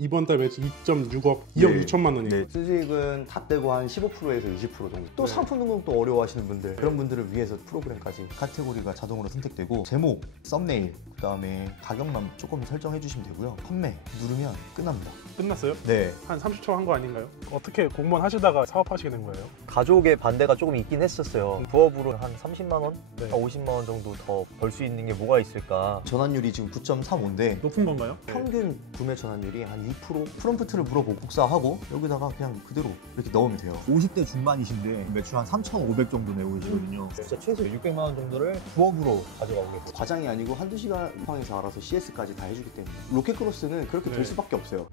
이번 달 매출 2.6억, 2억 6천만 원이에요. 수익은 다 떼고 한 15%에서 20% 정도. 또 상품 등록도 어려워하시는 분들, 그런 분들을 위해서 프로그램까지. 카테고리가 자동으로 선택되고 제목, 썸네일, 그다음에 가격만 조금 설정해 주시면 되고요. 판매 누르면 끝납니다. 끝났어요? 네. 한 30초 한 거 아닌가요? 어떻게 공무원 하시다가 사업하시게 된 거예요? 가족의 반대가 조금 있긴 했었어요. 부업으로 한 30만 원, 네. 50만 원 정도 더 벌 수 있는 게 뭐가 있을까? 전환율이 지금 9.35인데 높은 건가요? 평균 구매 전환율이 한 2%? 프롬프트를 물어보고 복사하고 여기다가 그냥 그대로 이렇게 넣으면 돼요. 50대 중반이신데 매출 한 3,500 정도 내고 계시거든요. 진짜 최소 600만 원 정도를 부업으로 가져가고 계세요. 과장이 아니고 한두 시간 쿠팡에서 알아서 CS까지 다 해주기 때문에 로켓크로스는 그렇게 될 수밖에 없어요.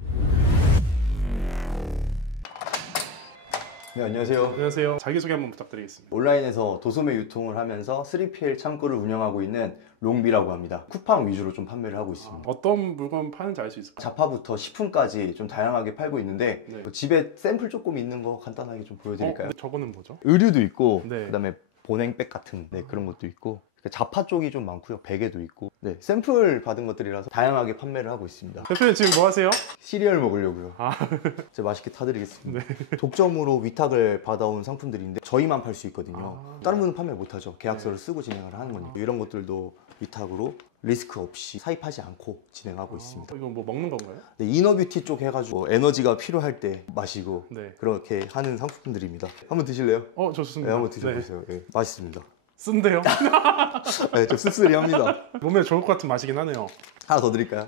네, 안녕하세요. 안녕하세요. 자기소개 한번 부탁드리겠습니다. 온라인에서 도소매 유통을 하면서 3PL 창고를 운영하고 있는 롱비라고 합니다. 쿠팡 위주로 좀 판매를 하고 있습니다. 어떤 물건 파는지 알 수 있을까요? 잡화부터 식품까지 좀 다양하게 팔고 있는데 네. 집에 샘플 조금 있는 거 간단하게 좀 보여드릴까요? 근데 저거는 뭐죠? 의류도 있고 네. 그다음에 보냉백 같은 그런 것도 있고 잡화 쪽이 좀 많고요. 베개도 있고 샘플 받은 것들이라서 다양하게 판매를 하고 있습니다. 대표님 지금 뭐 하세요? 시리얼 먹으려고요. 제가 맛있게 타드리겠습니다. 독점으로 위탁을 받아온 상품들인데 저희만 팔 수 있거든요. 다른 분은 판매 못하죠. 계약서를 쓰고 진행을 하는 거니까. 이런 것들도 위탁으로 리스크 없이 사입하지 않고 진행하고 있습니다. 이건 뭐 먹는 건가요? 이너뷰티 쪽 해가지고 에너지가 필요할 때 마시고 네. 그렇게 하는 상품들입니다. 한번 드실래요? 좋습니다. 네, 한번 드셔보세요. 네, 맛있습니다. 쓴데요? 네, 좀 씁쓸히합니다. 몸에 좋을 것 같은 맛이긴 하네요. 하나 더 드릴까요?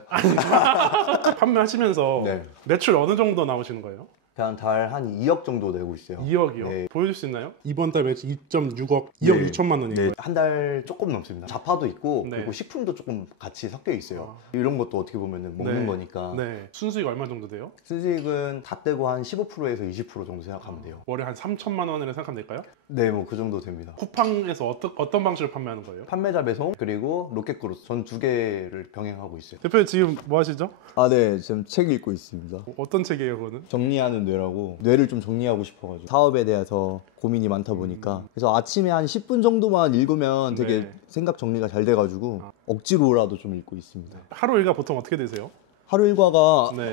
판매하시면서 네. 매출 어느 정도 나오시는 거예요? 그냥 달 한 2억 정도 내고 있어요. 2억이요? 네. 보여줄 수 있나요? 이번 달 매출 2.6억, 2억 6천만 원이에요. 한 달 조금 넘습니다. 잡화도 있고 네. 그리고 식품도 조금 같이 섞여 있어요. 이런 것도 어떻게 보면 먹는 거니까. 네. 순수익 얼마 정도 돼요? 수익은 다 떼고 한 15%에서 20% 정도 생각하면 돼요. 월에 한 3천만 원이라 생각하면 될까요? 네, 뭐 그 정도 됩니다. 쿠팡에서 어떤 방식으로 판매하는 거예요? 판매자 배송 그리고 로켓크로스 전 두 개를 병행하고 있어요. 대표님 지금 뭐 하시죠? 네, 지금 책 읽고 있습니다. 어떤 책이에요 그거는? 정리하는 뇌라고, 뇌를 좀 정리하고 싶어가지고 사업에 대해서 고민이 많다 보니까 그래서 아침에 한 10분 정도만 읽으면 되게 네. 생각 정리가 잘 돼가지고 억지로라도 좀 읽고 있습니다. 하루 일과 보통 어떻게 되세요? 하루 일과가 네.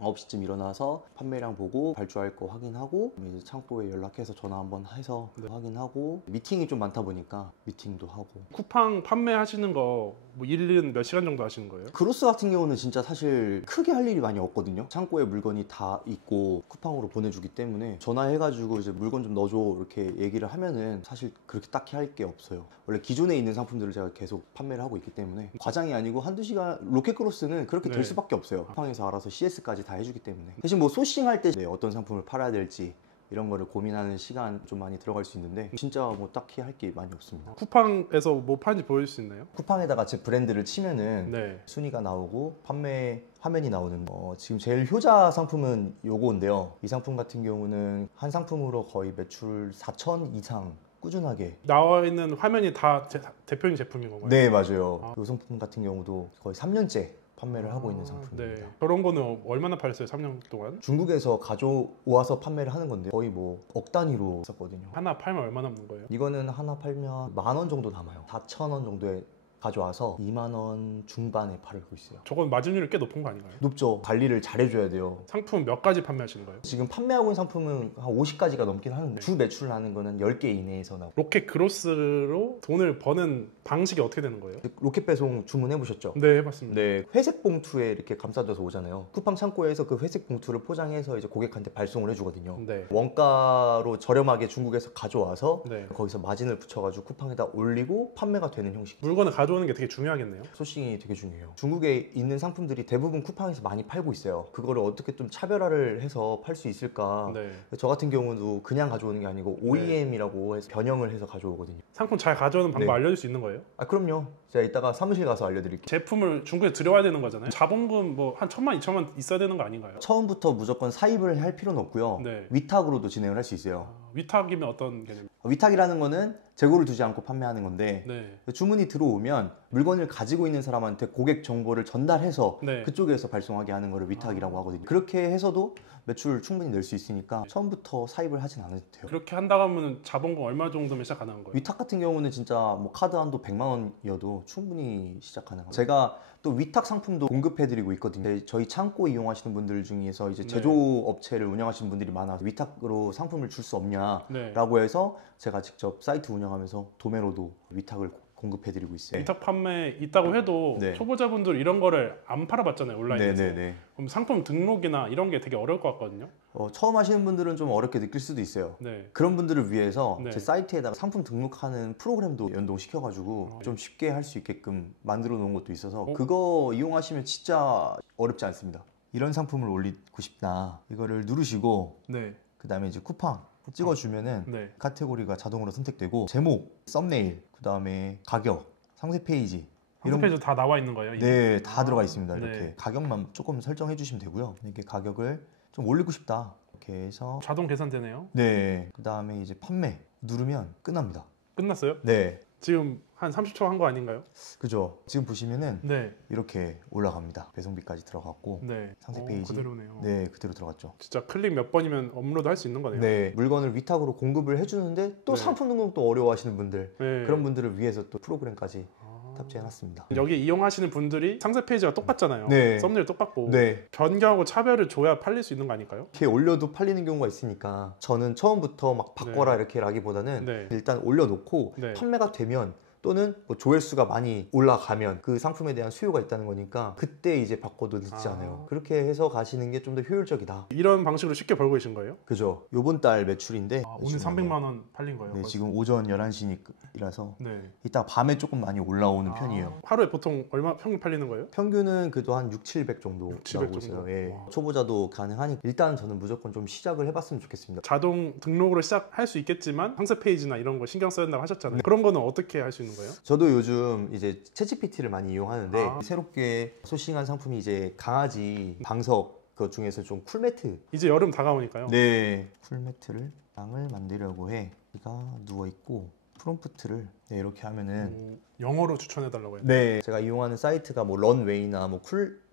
9시쯤 일어나서 판매량 보고 발주할 거 확인하고 이제 창고에 연락해서 전화 한번 해서 확인하고 미팅이 좀 많다 보니까 미팅도 하고. 쿠팡 판매하시는 거 뭐 일은 몇 시간 정도 하시는 거예요? 크로스 같은 경우는 진짜 사실 크게 할 일이 많이 없거든요. 창고에 물건이 다 있고 쿠팡으로 보내주기 때문에 전화해가지고 이제 물건 좀 넣어줘 이렇게 얘기를 하면은 사실 그렇게 딱히 할 게 없어요. 원래 기존에 있는 상품들을 제가 계속 판매를 하고 있기 때문에 과장이 아니고 한두 시간. 로켓크로스는 그렇게 될 수밖에 없어요. 쿠팡에서 알아서 CS까지 다 해주기 때문에. 대신 뭐 소싱할 때 어떤 상품을 팔아야 될지 이런 거를 고민하는 시간 좀 많이 들어갈 수 있는데 진짜 뭐 딱히 할 게 많이 없습니다. 쿠팡에서 뭐 파는지 보여줄 수 있나요? 쿠팡에다가 제 브랜드를 치면은 네. 순위가 나오고 판매 화면이 나오는 지금 제일 효자 상품은 요거인데요. 이 상품 같은 경우는 한 상품으로 거의 매출 4천 이상 꾸준하게 나와 있는 화면이 다 대표님 제품인 건가요? 네, 맞아요. 이 상품 같은 경우도 거의 3년째 판매를 하고 있는 상품입니다. 네. 저런 거는 얼마나 팔았어요? 3년 동안? 중국에서 가져와서 판매를 하는 건데 거의 뭐 억 단위로 썼거든요. 하나 팔면 얼마 남는 거예요? 이거는 하나 팔면 10,000원 정도 남아요. 4,000원 정도에 가져와서 2만 원 중반에 팔고 있어요. 저건 마진율이 꽤 높은 거 아닌가요? 높죠. 관리를 잘해줘야 돼요. 상품 몇 가지 판매하시는 거예요? 지금 판매하고 있는 상품은 한 50가지가 넘긴 하는데 주 매출 나는 거는 10개 이내에서 나고. 로켓 그로스로 돈을 버는 방식이 어떻게 되는 거예요? 로켓 배송 주문해 보셨죠? 네, 해봤습니다. 네, 회색 봉투에 이렇게 감싸져서 오잖아요. 쿠팡 창고에서 그 회색 봉투를 포장해서 이제 고객한테 발송을 해주거든요. 네. 원가로 저렴하게 중국에서 가져와서 네. 거기서 마진을 붙여가지고 쿠팡에다 올리고 판매가 되는 형식. 물건을 가져오는 게 되게 중요하겠네요. 소싱이 되게 중요해요. 중국에 있는 상품들이 대부분 쿠팡에서 많이 팔고 있어요. 그거를 어떻게 좀 차별화를 해서 팔 수 있을까. 네. 저 같은 경우도 그냥 가져오는 게 아니고 OEM이라고 해서 변형을 해서 가져오거든요. 상품 잘 가져오는 방법 네. 알려줄 수 있는 거예요? 그럼요. 제가 이따가 사무실 가서 알려드릴게요. 제품을 중국에 들여와야 되는 거잖아요. 자본금 뭐 한 1,000만, 2천만 있어야 되는 거 아닌가요? 처음부터 무조건 사입을 할 필요는 없고요. 네. 위탁으로도 진행을 할 수 있어요. 위탁이면 어떤 개념이에요? 위탁이라는 거는 재고를 두지 않고 판매하는 건데 네. 주문이 들어오면 물건을 가지고 있는 사람한테 고객 정보를 전달해서 네. 그쪽에서 발송하게 하는 거를 위탁이라고 하거든요. 그렇게 해서도 매출 충분히 낼 수 있으니까 처음부터 사입을 하진 않아도 돼요. 그렇게 한다고 하면 자본금 얼마 정도면 시작 가능한 거예요? 위탁 같은 경우는 진짜 뭐 카드 한도 100만 원이어도 충분히 시작 가능합니다. 제가 또 위탁 상품도 공급해드리고 있거든요. 저희 창고 이용하시는 분들 중에서 이제 네. 제조업체를 운영하시는 분들이 많아서 위탁으로 상품을 줄 수 없냐라고 네. 해서 제가 직접 사이트 운영하면서 도매로도 위탁을 공급해드리고 있어요. 위탁 판매 있다고 해도 네. 초보자분들 이런 거를 안 팔아봤잖아요, 온라인에서. 네네네. 그럼 상품 등록이나 이런 게 되게 어려울 것 같거든요. 처음 하시는 분들은 좀 어렵게 느낄 수도 있어요. 네. 그런 분들을 위해서 네. 제 사이트에다가 상품 등록하는 프로그램도 연동시켜가지고 좀 쉽게 할 수 있게끔 만들어 놓은 것도 있어서 그거 이용하시면 진짜 어렵지 않습니다. 이런 상품을 올리고 싶다. 이거를 누르시고 네. 그 다음에 이제 쿠팡 찍어주면은 네. 카테고리가 자동으로 선택되고 제목, 썸네일, 그 다음에 가격, 상세 페이지 상세 페이지 다 나와 있는 거예요? 이게? 네, 다 들어가 있습니다. 이렇게 네. 가격만 조금 설정해 주시면 되고요. 이렇게 가격을 좀 올리고 싶다. 이렇게 해서 자동 계산되네요. 네, 그 다음에 이제 판매 누르면 끝납니다. 끝났어요? 네, 지금 한 30초 한 거 아닌가요? 그죠. 지금 보시면은 네. 이렇게 올라갑니다. 배송비까지 들어갔고 네. 상세 페이지 그대로네요. 네, 그대로 들어갔죠. 진짜 클릭 몇 번이면 업로드 할 수 있는 거네요. 네, 물건을 위탁으로 공급을 해주는데 또 네. 상품 등록도 어려워하시는 분들 네. 그런 분들을 위해서 또 프로그램까지 아. 탑재해놨습니다. 여기 이용하시는 분들이 상세 페이지가 똑같잖아요. 네. 썸네일 똑같고 네, 변경하고 차별을 줘야 팔릴 수 있는 거 아닐까요? 이렇게 올려도 팔리는 경우가 있으니까 저는 처음부터 막 바꿔라 네. 이렇게 라기보다는 네. 일단 올려놓고 네. 판매가 되면 또는 뭐 조회수가 많이 올라가면 그 상품에 대한 수요가 있다는 거니까 그때 이제 바꿔도 늦지 아. 않아요. 그렇게 해서 가시는 게 좀 더 효율적이다. 이런 방식으로 쉽게 벌고 계신 거예요? 그죠. 요번 달 매출인데 오늘 300만 원 팔린 거예요? 네, 벌써? 지금 오전 11시이라서 네. 이따 밤에 조금 많이 올라오는 편이에요. 하루에 보통 얼마 평균 팔리는 거예요? 평균은 그래도 한 6, 700 정도 6, 700 나오고 있어요. 정도? 예. 와. 초보자도 가능하니까 일단 저는 무조건 좀 시작을 해봤으면 좋겠습니다. 자동 등록으로 시작할 수 있겠지만 상세 페이지나 이런 거 신경 써야 된다고 하셨잖아요. 그런 거는 어떻게 할 수 있는 거예요? 저도 요즘 이제 챗GPT를 많이 이용하는데 아. 새롭게 소싱한 상품이 이제 강아지 방석 그 중에서 좀 쿨매트. 이제 여름 다가오니까요. 네. 쿨매트를 방을 만들려고 해. 얘가 누워 있고 프롬프트를 네, 이렇게 하면은 영어로 추천해 달라고 해요. 네. 제가 이용하는 사이트가 뭐 런웨이나 뭐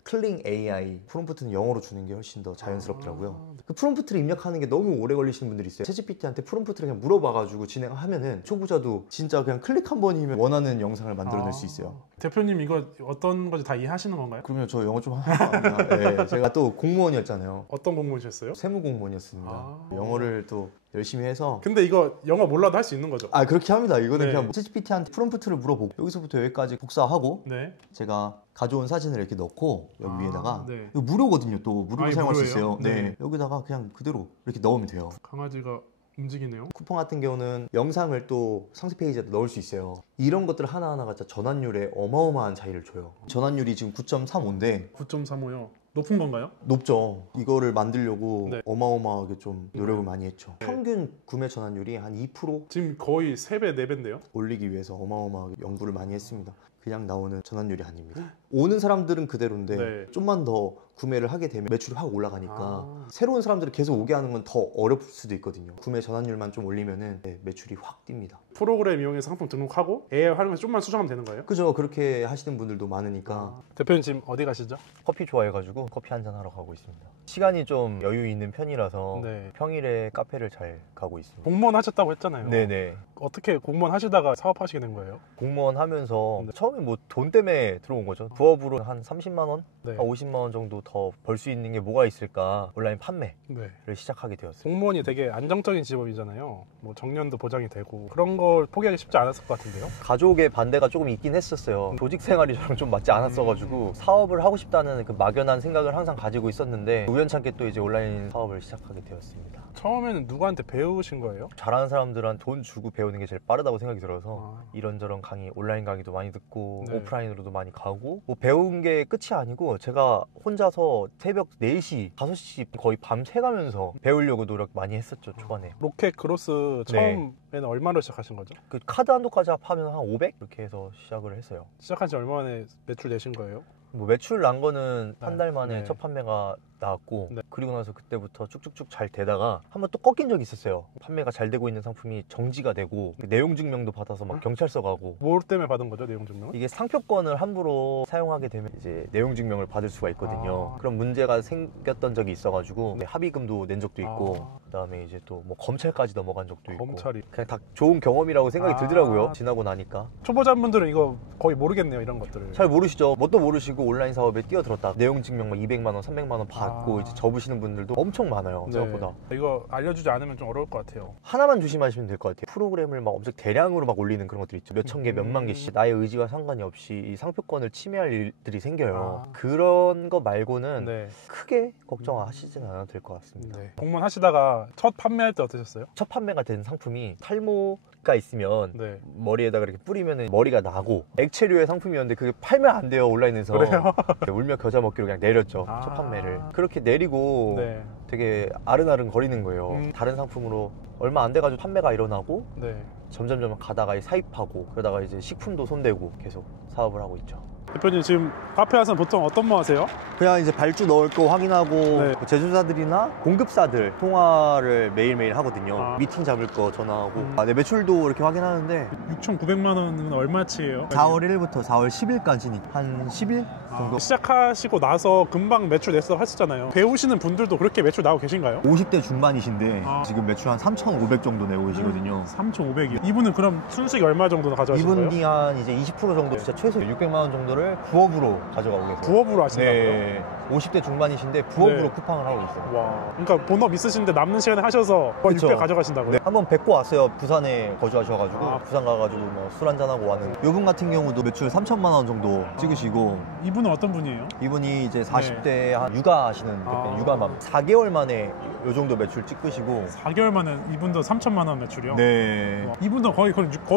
클링 AI 프롬프트는 영어로 주는 게 훨씬 더 자연스럽더라고요. 그 프롬프트를 입력하는 게 너무 오래 걸리시는 분들이 있어요. 챗GPT한테 프롬프트를 그냥 물어봐가지고 진행하면은 초보자도 진짜 그냥 클릭 한 번이면 원하는 영상을 만들어낼 수 있어요. 대표님 이거 어떤 건지 다 이해하시는 건가요? 그러면 저 영어 좀 합니다. 네, 제가 또 공무원이었잖아요. 어떤 공무원이셨어요? 세무공무원이었습니다. 아. 영어를 또 열심히 해서 근데 이거 영어 몰라도 할 수 있는 거죠? 그렇게 합니다. 이거는 네. 그냥 챗GPT한테 프롬프트를 물어보고 여기서부터 여기까지 복사하고 네. 제가 가져온 사진을 이렇게 넣고 여기 위에다가 네. 이거 무료거든요. 또 무료로 이거 사용할 수 무료예요? 있어요. 네. 네. 여기다가 그냥 그대로 이렇게 넣으면 돼요. 강아지가 움직이네요. 쿠팡 같은 경우는 영상을 또 상세 페이지에 넣을 수 있어요. 이런 것들 하나하나가 진짜 전환율에 어마어마한 차이를 줘요. 전환율이 지금 9.35인데 9.35요. 높은 건가요? 높죠. 이거를 만들려고 네. 어마어마하게 좀 노력을 많이 했죠. 네. 평균 구매 전환율이 한 2% 지금 거의 3배, 4배인데요? 올리기 위해서 어마어마하게 연구를 많이 했습니다. 그냥 나오는 전환율이 아닙니다. 오는 사람들은 그대로인데 네. 좀만 더 구매를 하게 되면 매출이 확 올라가니까 아. 새로운 사람들을 계속 오게 하는 건 더 어려울 수도 있거든요. 구매 전환율만 좀 올리면은 네, 매출이 확 뜁니다. 프로그램 이용해서 상품 등록하고 AI 활용해서 좀만 수정하면 되는 거예요? 그죠? 그렇게 하시는 분들도 많으니까 대표님 지금 어디 가시죠? 커피 좋아해가지고 커피 한잔 하러 가고 있습니다. 시간이 좀 여유 있는 편이라서 네. 평일에 카페를 잘 가고 있습니다. 공무원 하셨다고 했잖아요. 네네. 어떻게 공무원 하시다가 사업하시게 된 거예요? 공무원 하면서 네. 처음에 뭐 돈 때문에 들어온 거죠. 부업으로 한 30만 원, 네. 한 50만 원 정도 더 벌 수 있는 게 뭐가 있을까 온라인 판매를 네. 시작하게 되었어요. 공무원이 되게 안정적인 직업이잖아요. 뭐 정년도 보장이 되고 그런 걸 포기하기 쉽지 않았을 것 같은데요. 가족의 반대가 조금 있긴 했었어요. 조직 생활이 저랑 좀 맞지 않았어가지고 사업을 하고 싶다는 그 막연한 생각을 항상 가지고 있었는데 우연찮게 또 이제 온라인 사업을 시작하게 되었습니다. 처음에는 누구한테 배우신 거예요? 잘하는 사람들한테 돈 주고 배우는 게 제일 빠르다고 생각이 들어서 아. 이런저런 강의, 온라인 강의도 많이 듣고 네. 오프라인으로도 많이 가고 뭐 배운 게 끝이 아니고 제가 혼자서 새벽 4시, 5시 거의 밤새 가면서 배우려고 노력 많이 했었죠, 초반에. 로켓 그로스 처음에는 얼마로 시작하신 거죠? 그 카드 한도까지 합하면 한 500? 이렇게 해서 시작을 했어요. 시작한 지 얼마 만에 매출 내신 거예요? 뭐 매출 난 거는 네. 한 달 만에 네. 첫 판매가 나왔고 네. 그리고 나서 그때부터 쭉쭉쭉 잘 되다가 한번 또 꺾인 적이 있었어요. 판매가 잘 되고 있는 상품이 정지가 되고 내용 증명도 받아서 막 경찰서 가고 뭐 때문에 받은 거죠, 내용 증명을? 이게 상표권을 함부로 사용하게 되면 이제 내용 증명을 받을 수가 있거든요. 아. 그런 문제가 생겼던 적이 있어가지고 합의금도 낸 적도 있고 아. 그다음에 이제 또 뭐 검찰까지 넘어간 적도 있고 검찰이. 그냥 다 좋은 경험이라고 생각이 아. 들더라고요. 지나고 나니까 초보자분들은 이거 거의 모르겠네요, 이런 것들을. 잘 모르시죠. 뭣도 모르시고 가지고 온라인 사업에 뛰어들었다. 내용 증명 막 200만 원, 300만 원 받고 이제 접으시는 분들도 엄청 많아요. 생각보다. 이거 알려주지 않으면 좀 어려울 것 같아요. 하나만 조심하시면 될 것 같아요. 프로그램을 막 엄청 대량으로 막 올리는 그런 것들 있죠. 몇천 개, 몇만 개씩 나의 의지와 상관이 없이 이 상표권을 침해할 일들이 생겨요. 그런 거 말고는 네. 크게 걱정하시진 않아도 될 것 같습니다. 네. 공무원 하시다가 첫 판매할 때 어떠셨어요? 첫 판매가 된 상품이 탈모가 있으면 네. 머리에다가 이렇게 뿌리면 머리가 나고 액체류의 상품이었는데 그게 팔면 안 돼요. 온라인에서. 그래요? 울며 겨자 먹기로 그냥 내렸죠. 첫 판매를. 그렇게 내리고 네. 되게 아른아른 거리는 거예요. 다른 상품으로 얼마 안 돼가지고 판매가 일어나고 네. 점점 가다가 사입하고 그러다가 이제 식품도 손대고 계속 사업을 하고 있죠. 대표님 지금 카페 와서 보통 어떤 뭐 하세요? 그냥 이제 발주 넣을 거 확인하고 네. 제조사들이나 공급사들 통화를 매일매일 하거든요. 아. 미팅 잡을 거 전화하고 네, 매출도 이렇게 확인하는데 6,900만 원은 얼마치예요? 4월 1일부터 4월 10일까지니 한 10일 정도? 시작하시고 나서 금방 매출 냈어 하셨잖아요. 배우시는 분들도 그렇게 매출 나오고 계신가요? 50대 중반이신데 지금 매출 한 3,500 정도 내고 계시거든요. 3,500이요. 이분은 그럼 순수익 얼마 정도 가져가시는 거예요? 이분이 한 이제 20% 정도 진짜 최소 600만 원 정도를 부업으로 가져가고 계세요. 부업으로 하신다고요? 네. 50대 중반이신데 부업으로 네. 쿠팡을 하고 있어요. 와, 그러니까 본업 있으신데 남는 시간에 하셔서 그쵸. 600 가져가신다고요? 네. 한번 뵙고 왔어요. 부산에 거주하셔가지고 아. 부산 가가지고 뭐 술 한잔하고 왔는데 이분 같은 경우도 매출 3천만 원 정도 찍으시고 이분은 어떤 분이에요? 이분이 이제 40대 한 육아하시는 육아맘 4개월 만에 이 정도 매출 찍으시고 4개월 만에 이분도 3천만 원 매출이요? 네. 와, 이분도 거의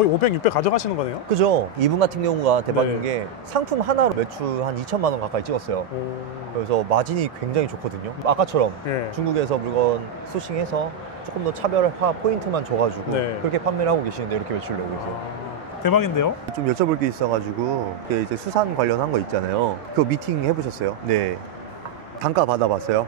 500, 600 가져가시는 거네요? 그죠? 이분 같은 경우가 대박인 네. 게 상품 하나로 매출 한 2천만 원 가까이 찍었어요. 그래서 마진이 굉장히 좋거든요. 아까처럼 네. 중국에서 물건 소싱해서 조금 더 차별화 포인트만 줘가지고 네. 그렇게 판매를 하고 계시는데 이렇게 매출 내고 계세요. 대박인데요? 좀 여쭤볼 게 있어가지고 그게 이제 수산 관련한 거 있잖아요. 그거 미팅 해보셨어요? 네. 단가 받아봤어요?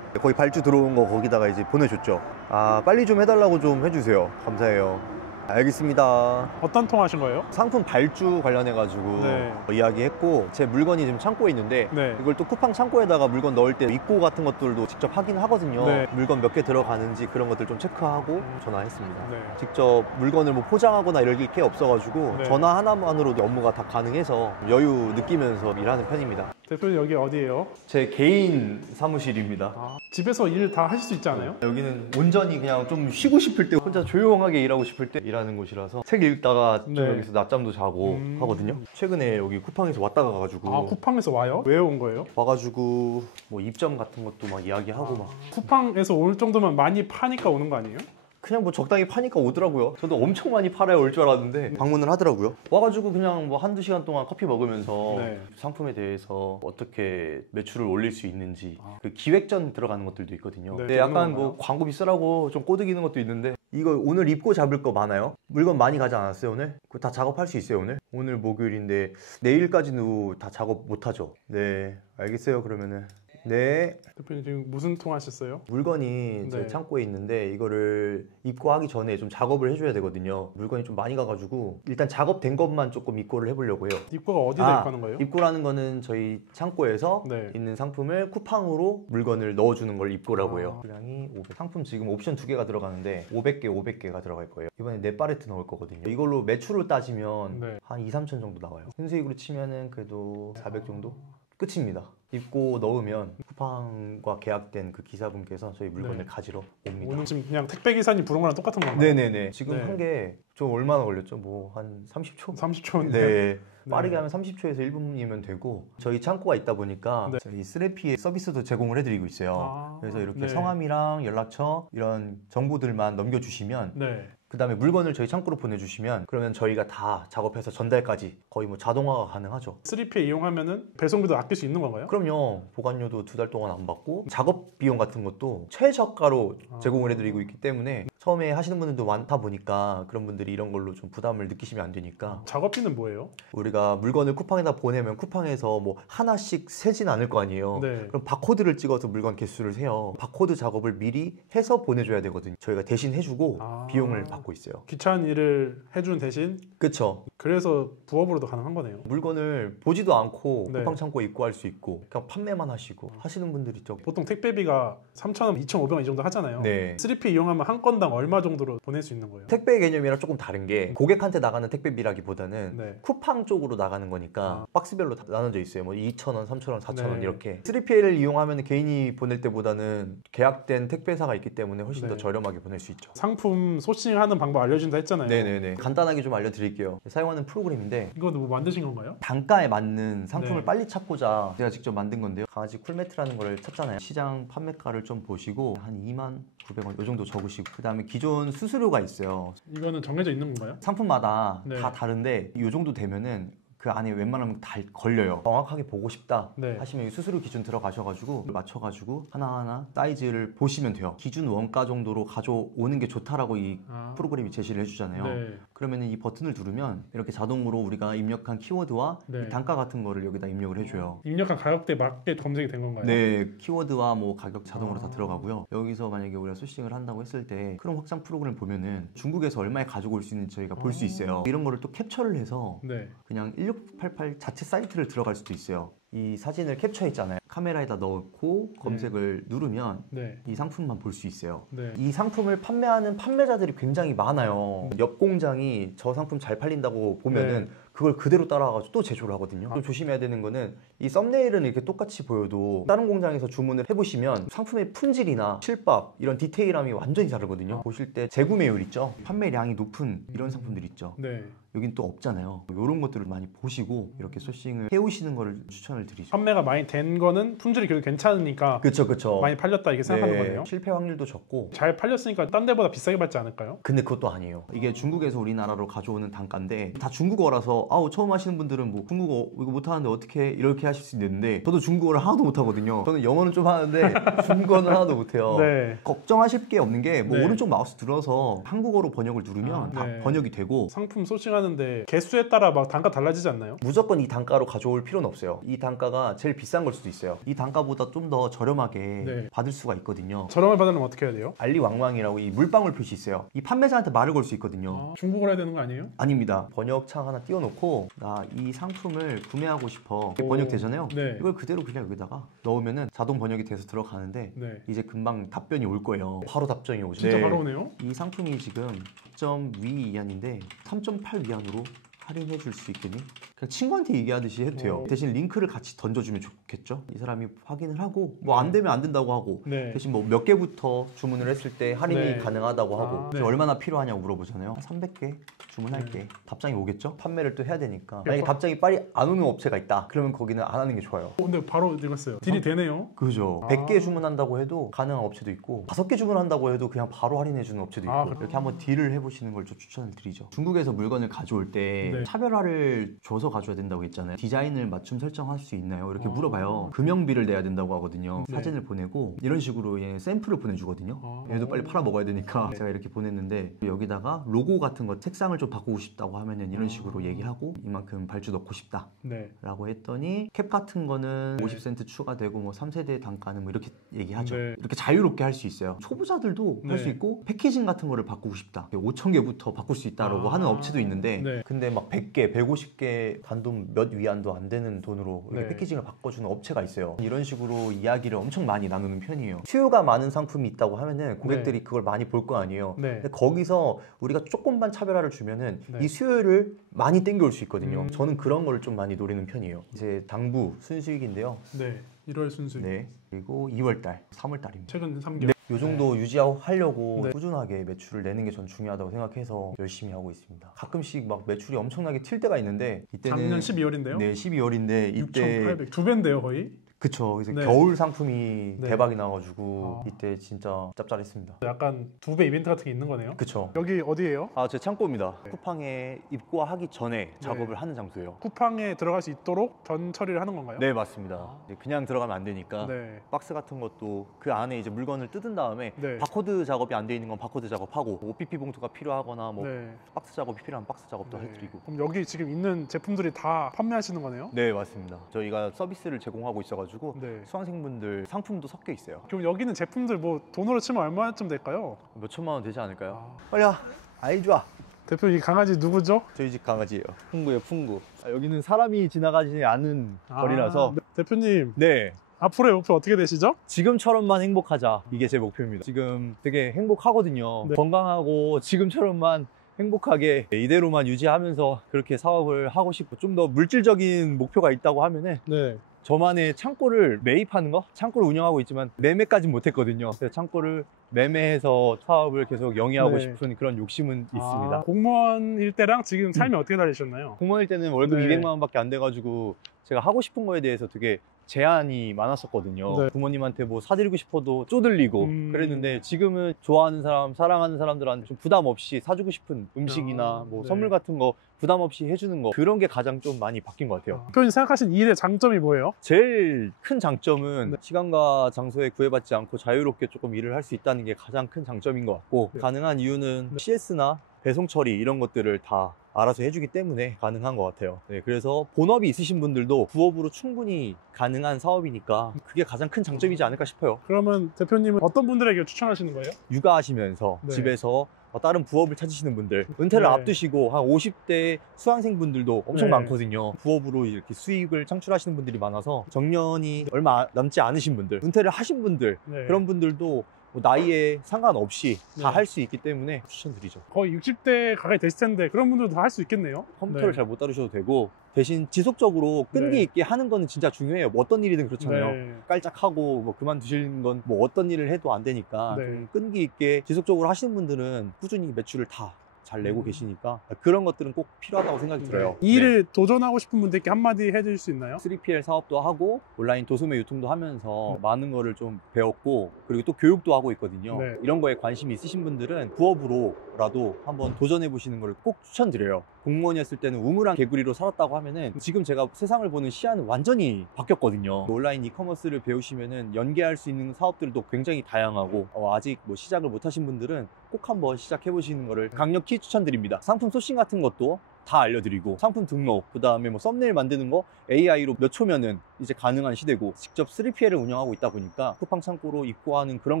거기 발주 들어온 거 거기다가 이제 보내줬죠. 아 빨리 좀 해달라고 좀 해주세요. 감사해요. 알겠습니다. 어떤 통화하신 거예요? 상품 발주 관련해가지고 네. 이야기했고 제 물건이 지금 창고에 있는데 네. 이걸 또 쿠팡 창고에다가 물건 넣을 때 입고 같은 것들도 직접 확인하거든요. 네. 물건 몇 개 들어가는지 그런 것들 좀 체크하고 전화했습니다. 네. 직접 물건을 뭐 포장하거나 이럴 게 없어가지고 네. 전화 하나만으로도 업무가 다 가능해서 여유 느끼면서 일하는 편입니다. 대표님 여기 어디예요? 제 개인 사무실입니다. 집에서 일 다 하실 수 있지 않아요? 여기는 온전히 그냥 좀 쉬고 싶을 때 혼자 조용하게 일하고 싶을 때 일하는 곳이라서 책 읽다가 좀 네. 여기서 낮잠도 자고 하거든요. 최근에 여기 쿠팡에서 왔다가 가가지고 쿠팡에서 와요? 왜 온 거예요? 와가지고 뭐 입점 같은 것도 막 이야기하고 막 쿠팡에서 올 정도면 많이 파니까 오는 거 아니에요? 그냥 뭐 적당히 파니까 오더라고요. 저도 엄청 많이 팔아야 올 줄 알았는데 방문을 하더라고요. 와가지고 그냥 뭐 한두 시간 동안 커피 먹으면서 네. 상품에 대해서 어떻게 매출을 올릴 수 있는지 그 기획전 들어가는 것들도 있거든요. 네, 근데 약간 그런 뭐 광고 비싸라고 좀 꼬드기는 것도 있는데 이거 오늘 입고 잡을 거 많아요? 물건 많이 가지 않았어요 오늘? 그거 다 작업할 수 있어요 오늘? 오늘 목요일인데 내일까지는 다 작업 못하죠? 네 알겠어요 그러면은. 네. 대표님 지금 무슨 통화하셨어요? 물건이 제 네. 창고에 있는데 이거를 입고하기 전에 좀 작업을 해줘야 되거든요. 물건이 좀 많이 가가지고 일단 작업된 것만 조금 입고를 해보려고 해요. 입고가 어디다 입고하는 거예요? 입고라는 거는 저희 창고에서 네. 있는 상품을 쿠팡으로 물건을 넣어주는 걸 입고라고 해요. 분량이 500. 상품 지금 옵션 2개가 들어가는데 500개가 들어갈 거예요. 이번에 4팔레트 넣을 거거든요. 이걸로 매출을 따지면 네. 한 2, 3천 정도 나와요. 순수익으로 치면은 그래도 400 정도? 끝입니다. 입고 넣으면 쿠팡과 계약된 그 기사분께서 저희 물건을 네. 가지러 옵니다. 오늘 지금 그냥 택배 기사님 부른 거랑 똑같은 건가요? 네네네. 지금 네. 한 게 좀 얼마나 걸렸죠? 뭐 한 30초? 30초인데. 네. 빠르게 하면 30초에서 1분이면 되고 저희 창고가 있다 보니까 네. 저희 쓰레피의 서비스도 제공을 해드리고 있어요. 그래서 이렇게 네. 성함이랑 연락처 이런 정보들만 넘겨주시면 네. 그 다음에 물건을 저희 창고로 보내주시면 그러면 저희가 다 작업해서 전달까지 거의 뭐 자동화가 가능하죠. 3P 이용하면은 배송비도 아낄 수 있는 건가요? 그럼요. 보관료도 2달 동안 안 받고 작업 비용 같은 것도 최저가로 제공을 해드리고 있기 때문에 처음에 하시는 분들도 많다 보니까 그런 분들이 이런 걸로 좀 부담을 느끼시면 안 되니까 작업비는 뭐예요? 우리가 물건을 쿠팡에다 보내면 쿠팡에서 뭐 하나씩 세진 않을 거 아니에요. 네. 그럼 바코드를 찍어서 물건 개수를 세요. 바코드 작업을 미리 해서 보내줘야 되거든요. 저희가 대신 해주고 비용을 받고 갖고 있어요. 귀찮은 일을 해주는 대신 그쵸. 그래서 부업으로도 가능한 거네요. 물건을 보지도 않고 네. 쿠팡 창고에 입고할 수 있고 그냥 판매만 하시고 하시는 분들 있죠. 보통 택배비가 3,000원, 2,500원 이 정도 하잖아요. 네. 3P 이용하면 한 건당 얼마 정도로 보낼 수 있는 거예요? 택배 개념이랑 조금 다른 게 고객한테 나가는 택배비라기보다는 네. 쿠팡 쪽으로 나가는 거니까 박스별로 다 나눠져 있어요. 뭐 2,000원, 3,000원, 4,000원 네. 이렇게. 3PL을 이용하면 개인이 보낼 때보다는 계약된 택배사가 있기 때문에 훨씬 네. 더 저렴하게 보낼 수 있죠. 상품 소싱하는 방법 알려준다 했잖아요. 네네네. 간단하게 좀 알려드릴게요. 사용하는 프로그램인데 이거는 뭐 만드신 건가요? 단가에 맞는 상품을 네. 빨리 찾고자 제가 직접 만든 건데요. 강아지 쿨매트라는 걸 찾잖아요. 시장 판매가를 좀 보시고 한 29,900원 이 정도 적으시고 그 다음에 기존 수수료가 있어요. 이거는 정해져 있는 건가요? 상품마다 네. 다 다른데 이 정도 되면은 그 안에 웬만하면 다 걸려요. 정확하게 보고 싶다 네. 하시면 이 수수료 기준 들어가셔가지고 맞춰가지고 하나하나 사이즈를 보시면 돼요. 기준 원가 정도로 가져오는 게 좋다라고 이 프로그램이 제시를 해주잖아요. 네. 그러면 이 버튼을 누르면 이렇게 자동으로 우리가 입력한 키워드와 네. 이 단가 같은 거를 여기다 입력을 해줘요. 입력한 가격대에 맞게 검색이 된 건가요? 네, 키워드와 뭐 가격 자동으로 다 들어가고요. 여기서 만약에 우리가 소싱을 한다고 했을 때 크롬 확장 프로그램 보면은 중국에서 얼마에 가지고 올 수 있는지 저희가 볼 수 있어요. 이런 거를 또 캡처를 해서 네. 그냥 1688 자체 사이트를 들어갈 수도 있어요. 이 사진을 캡처했잖아요. 카메라에다 넣고 검색을 누르면 네. 이 상품만 볼 수 있어요. 네. 이 상품을 판매하는 판매자들이 굉장히 많아요. 옆 공장이 저 상품 잘 팔린다고 보면은 네. 그걸 그대로 따라가지고 또 제조를 하거든요. 또 조심해야 되는 거는 이 썸네일은 이렇게 똑같이 보여도 다른 공장에서 주문을 해보시면 상품의 품질이나 실밥 이런 디테일함이 완전히 다르거든요. 보실 때 재구매율 있죠? 판매량이 높은 이런 상품들 있죠. 네. 여긴 또 없잖아요. 이런 것들을 많이 보시고 이렇게 소싱을 해오시는 거를 추천을 드리죠. 판매가 많이 된 거는 품질이 그래도 괜찮으니까 그쵸. 많이 팔렸다 이렇게 생각하는 거네요. 실패 확률도 적고. 잘 팔렸으니까 딴 데보다 비싸게 받지 않을까요? 근데 그것도 아니에요. 이게 중국에서 우리나라로 가져오는 단가인데 다 중국어라서 아우 처음 하시는 분들은 뭐 중국어 이거 못하는데 어떻게 이렇게 하실 수 있는데 저도 중국어를 하나도 못하거든요. 저는 영어는 좀 하는데 중국어는 하나도 못해요. 네. 걱정하실 게 없는 게 뭐 네. 오른쪽 마우스 들어서 한국어로 번역을 누르면 다 네. 번역이 되고 상품 소싱하는데 개수에 따라 막 단가 달라지지 않나요? 무조건 이 단가로 가져올 필요는 없어요. 이 단가가 제일 비싼 걸 수도 있어요. 이 단가보다 좀 더 저렴하게 네. 받을 수가 있거든요. 저렴을 받으려면 어떻게 해야 돼요? 알리왕왕이라고 이 물방울 표시 있어요. 이 판매자한테 말을 걸 수 있거든요. 중국어로 해야 되는 거 아니에요? 아닙니다. 번역창 하나 띄워놓고 나 이 상품을 구매하고 싶어. 번역되잖아요. 네. 이걸 그대로 그냥 여기다가 넣으면은 자동 번역이 돼서 들어가는데 네. 이제 금방 답변이 올 거예요. 바로 답장이 오죠. 진짜 바로 오네요. 이 상품이 지금 2점 위안인데 3.8 위안으로 할인해 줄 수 있겠니? 그냥 친구한테 얘기하듯이 해도 돼요. 대신 링크를 같이 던져주면 좋겠죠? 이 사람이 확인을 하고 뭐 안 되면 안 된다고 하고 네. 대신 뭐 몇 개부터 주문을 했을 때 할인이 네. 가능하다고 하고 네. 얼마나 필요하냐고 물어보잖아요. 300개 주문할게. 답장이 오겠죠? 판매를 또 해야 되니까 만약에 답장이 빨리 안 오는 업체가 있다. 그러면 거기는 안 하는 게 좋아요. 근데 바로 읽었어요. 딜이 되네요. 그죠. 100개 주문한다고 해도 가능한 업체도 있고 5개 주문한다고 해도 그냥 바로 할인해주는 업체도 있고 그래요? 이렇게 한번 딜을 해보시는 걸 좀 추천을 드리죠. 중국에서 물건을 가져올 때 네. 차별화를 줘서 가져야 된다고 했잖아요. 디자인을 맞춤 설정할 수 있나요? 이렇게 물어봐요. 금형비를 내야 된다고 하거든요. 네. 사진을 보내고 이런 식으로 얘 샘플을 보내주거든요. 얘도 빨리 팔아 먹어야 되니까 제가 이렇게 보냈는데 여기다가 로고 같은 거 색상을 좀 바꾸고 싶다고 하면은 이런 식으로 얘기하고 이만큼 발주 넣고 싶다. 네. 라고 했더니 캡 같은 거는 50센트 추가되고 뭐 3세대 단가는 뭐 이렇게 얘기하죠. 네. 이렇게 자유롭게 할 수 있어요. 초보자들도 할 수 네. 있고 패키징 같은 거를 바꾸고 싶다. 5,000개부터 바꿀 수 있다라고 하는 업체도 있는데 네. 근데 막 100개, 150개 단돈 몇 위안도 안 되는 돈으로 이렇게 네. 패키징을 바꿔주는 업체가 있어요. 이런 식으로 이야기를 엄청 많이 나누는 편이에요. 수요가 많은 상품이 있다고 하면은 고객들이 그걸 많이 볼 거 아니에요. 네. 근데 거기서 우리가 조금만 차별화를 주면은 네. 이 수요를 많이 땡겨올 수 있거든요. 음. 저는 그런 거를 좀 많이 노리는 편이에요. 이제 당부 순수익인데요. 네. 1월 순수익. 네. 그리고 2월달, 3월달입니다. 최근 3개월. 이 정도 유지하려고 네. 꾸준하게 매출을 내는 게 전 중요하다고 생각해서 열심히 하고 있습니다. 가끔씩 막 매출이 엄청나게 튈 때가 있는데 이때는 작년 12월인데요. 네, 12월인데 이때 6,800. 두 배인데요, 거의. 그쵸. 그래서 네. 겨울 상품이 네. 대박이 나가지고 아. 이때 진짜 짭짤했습니다. 약간 2배 이벤트 같은 게 있는 거네요. 그쵸. 여기 어디예요? 아, 제 창고입니다. 네. 쿠팡에 입고하기 전에 작업을 하는 장소예요. 쿠팡에 들어갈 수 있도록 전 처리를 하는 건가요? 네, 맞습니다. 이제 그냥 들어가면 안 되니까 네. 박스 같은 것도 그 안에 이제 물건을 뜯은 다음에 네. 바코드 작업이 안 돼 있는 건 바코드 작업하고 OPP 봉투가 필요하거나 뭐 네. 박스 작업이 필요한 박스 작업도 네. 해드리고. 그럼 여기 지금 있는 제품들이 다 판매하시는 거네요? 네, 맞습니다. 저희가 서비스를 제공하고 있어가지고 네. 수강생분들 상품도 섞여 있어요. 그럼 여기는 제품들 뭐 돈으로 치면 얼마쯤 될까요? 몇 천만 원 되지 않을까요? 아. 빨리 와. 아이 좋아. 대표님 이 강아지 누구죠? 저희 집 강아지예요. 풍구예요, 풍구. 여기는 사람이 지나가지 않는 거리라서. 대표님 네. 앞으로의 목표 어떻게 되시죠? 지금처럼만 행복하자. 이게 제 목표입니다. 지금 되게 행복하거든요. 네. 건강하고 지금처럼만 행복하게 이대로만 유지하면서 그렇게 사업을 하고 싶고, 좀 더 물질적인 목표가 있다고 하면은 네. 저만의 창고를 매입하는 거? 창고를 운영하고 있지만 매매까진 못했거든요. 그래서 창고를 매매해서 사업을 계속 영위하고 네. 싶은 그런 욕심은 있습니다. 공무원일 때랑 지금 삶이 어떻게 다르셨나요? 공무원일 때는 월급 네. 200만 원밖에 안 돼가지고 제가 하고 싶은 거에 대해서 되게 제한이 많았었거든요. 네. 부모님한테 뭐 사드리고 싶어도 쪼들리고 그랬는데, 지금은 좋아하는 사람, 사랑하는 사람들한테 좀 부담 없이 사주고 싶은 음식이나 뭐 네. 선물 같은 거 부담 없이 해주는 거, 그런 게 가장 좀 많이 바뀐 것 같아요. 대표님 생각하신 일의 장점이 뭐예요? 제일 큰 장점은 네. 시간과 장소에 구애받지 않고 자유롭게 조금 일을 할 수 있다는 게 가장 큰 장점인 것 같고, 네. 가능한 이유는 네. CS나 배송 처리 이런 것들을 다 알아서 해주기 때문에 가능한 것 같아요. 네, 그래서 본업이 있으신 분들도 부업으로 충분히 가능한 사업이니까 그게 가장 큰 장점이지 않을까 싶어요. 그러면 대표님은 어떤 분들에게 추천하시는 거예요? 육아하시면서 네. 집에서 다른 부업을 찾으시는 분들, 은퇴를 네. 앞두시고 한 50대 수강생분들도 엄청 네. 많거든요. 부업으로 이렇게 수익을 창출하시는 분들이 많아서 정년이 얼마 남지 않으신 분들, 은퇴를 하신 분들, 네. 그런 분들도 뭐 나이에 상관없이 다 네. 할 수 있기 때문에 추천드리죠. 거의 60대 가까이 되실 텐데 그런 분들도 다 할 수 있겠네요. 컴퓨터를 네. 잘 못 다루셔도 되고, 대신 지속적으로 끈기 네. 있게 하는 거는 진짜 중요해요. 뭐 어떤 일이든 그렇잖아요. 네. 깔짝하고 뭐 그만두시는 건 뭐 어떤 일을 해도 안 되니까, 네. 좀 끈기 있게 지속적으로 하시는 분들은 꾸준히 매출을 다 잘 내고 계시니까 그런 것들은 꼭 필요하다고 생각이 들어요. 이 일을 도전하고 싶은 분들께 한마디 해줄 수 있나요? 3PL 사업도 하고 온라인 도소매 유통도 하면서 많은 거를 좀 배웠고, 그리고 또 교육도 하고 있거든요. 네. 이런 거에 관심이 있으신 분들은 부업으로라도 한번 도전해 보시는 걸 꼭 추천드려요. 공무원이었을 때는 우물안 개구리로 살았다고 하면은 지금 제가 세상을 보는 시야는 완전히 바뀌었거든요. 온라인 이커머스를 배우시면은 연계할 수 있는 사업들도 굉장히 다양하고, 아직 뭐 시작을 못 하신 분들은 꼭 한번 시작해 보시는 거를 강력히 추천드립니다. 상품 소싱 같은 것도 다 알려드리고, 상품 등록, 그 다음에 뭐 썸네일 만드는 거 AI로 몇 초면은 이제 가능한 시대고, 직접 3PL을 운영하고 있다 보니까 쿠팡 창고로 입고하는 그런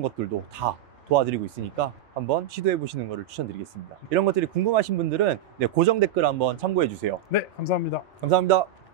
것들도 다 도와드리고 있으니까 한번 시도해 보시는 거를 추천드리겠습니다. 이런 것들이 궁금하신 분들은 고정 댓글 한번 참고해 주세요. 네, 감사합니다. 감사합니다.